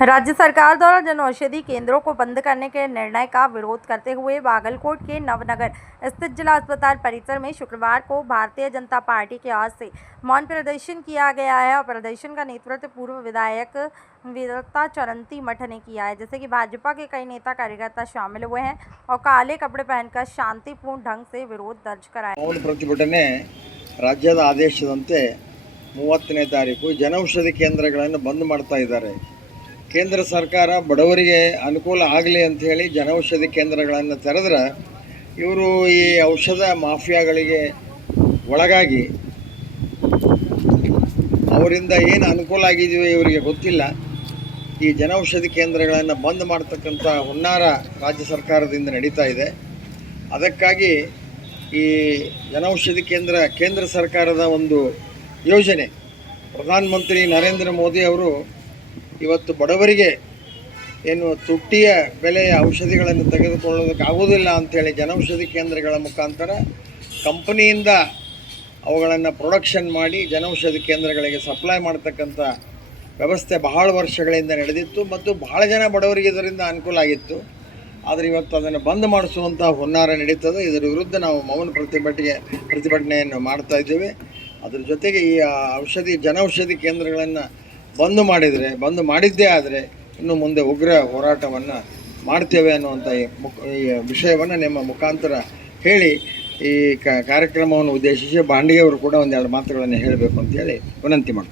राज्य सरकार द्वारा जन औषधि केंद्रों को बंद करने के निर्णय का विरोध करते हुए बागलकोट के नवनगर स्थित जिला अस्पताल परिसर में शुक्रवार को भारतीय जनता पार्टी की ओर से मौन प्रदर्शन किया गया है और प्रदर्शन का नेतृत्व पूर्व विधायक वीरता चरंती मठ ने किया है। जैसे कि भाजपा के कई नेता कार्यकर्ता शामिल हुए हैं और काले कपड़े पहनकर शांतिपूर्ण ढंग से विरोध दर्ज कराया। मौन प्रतिभटने राज्यದ ಆದೇಶದಂತೆ 30ನೇ ತಾರೀಕು ಜನೌಷಧಿ ಕೇಂದ್ರಗಳನ್ನು ಬಂದ್ ಮಾಡ್ತಾ ಇದ್ದಾರೆ। ಕೇಂದ್ರ ಸರ್ಕಾರ ಬಡವರಿಗೆ ಅನುಕೂಲ ಆಗಲಿ ಅಂತ ಹೇಳಿ ಜನೌಷಧಿ ಕೇಂದ್ರಗಳನ್ನು ತೆರೆದ್ರೆ ಇವರು ಈ ಔಷಧ ಮಾಫಿಯಾಗಳಿಗೆ ಒಳಗಾಗಿ ಅವರಿಂದ ಏನು ಅನುಕೂಲ ಆಗಿದೆಯೋ ಇವರಿಗೆ ಗೊತ್ತಿಲ್ಲ। ಈ ಜನೌಷಧಿ ಕೇಂದ್ರಗಳನ್ನು ಬಂದ್ ಮಾಡತಕ್ಕಂಥ ಹುನ್ನಾರ ರಾಜ್ಯ ಸರ್ಕಾರದಿಂದ ನಡೀತಾ ಇದೆ। ಅದಕ್ಕಾಗಿ ಈ ಜನೌಷಧಿ ಕೇಂದ್ರ ಸರ್ಕಾರದ ಒಂದು ಯೋಜನೆ ಪ್ರಧಾನಮಂತ್ರಿ ನರೇಂದ್ರ ಮೋದಿ ಅವರು ಇವತ್ತು ಬಡವರಿಗೆ ಏನು ತುಟ್ಟಿಯ ಬೆಲೆಯ ಔಷಧಿಗಳನ್ನು ತೆಗೆದುಕೊಳ್ಳೋದಕ್ಕಾಗೋದಿಲ್ಲ ಅಂಥೇಳಿ ಜನೌಷಧಿ ಕೇಂದ್ರಗಳ ಮುಖಾಂತರ ಕಂಪನಿಯಿಂದ ಅವುಗಳನ್ನು ಪ್ರೊಡಕ್ಷನ್ ಮಾಡಿ ಜನೌಷಧಿ ಕೇಂದ್ರಗಳಿಗೆ ಸಪ್ಲೈ ಮಾಡ್ತಕ್ಕಂಥ ವ್ಯವಸ್ಥೆ ಬಹಳ ವರ್ಷಗಳಿಂದ ನಡೆದಿತ್ತು ಮತ್ತು ಬಹಳ ಜನ ಬಡವರಿಗೆ ಇದರಿಂದ ಅನುಕೂಲ ಆಗಿತ್ತು। ಆದರೆ ಇವತ್ತು ಅದನ್ನು ಬಂದ್ ಮಾಡಿಸುವಂಥ ಹುನ್ನಾರ ನಡೀತದೆ। ಇದರ ವಿರುದ್ಧ ನಾವು ಮೌನ ಪ್ರತಿಭಟನೆಯನ್ನು ಮಾಡ್ತಾ ಇದ್ದೇವೆ। ಅದರ ಜೊತೆಗೆ ಈ ಜನೌಷಧಿ ಕೇಂದ್ರಗಳನ್ನು ಬಂದ್ ಮಾಡಿದ್ದೇ ಆದರೆ ಇನ್ನು ಮುಂದೆ ಉಗ್ರ ಹೋರಾಟವನ್ನು ಮಾಡ್ತೇವೆ ಅನ್ನುವಂಥ ಈ ವಿಷಯವನ್ನು ನಿಮ್ಮ ಮುಖಾಂತರ ಹೇಳಿ ಈ ಕಾರ್ಯಕ್ರಮವನ್ನು ಉದ್ದೇಶಿಸಿ ಬಾಂಡಿಗೆಯವರು ಕೂಡ ಒಂದೆರಡು ಮಾತುಗಳನ್ನು ಹೇಳಬೇಕು ಅಂತೇಳಿ ವಿನಂತಿ ಮಾಡ್ತಾರೆ।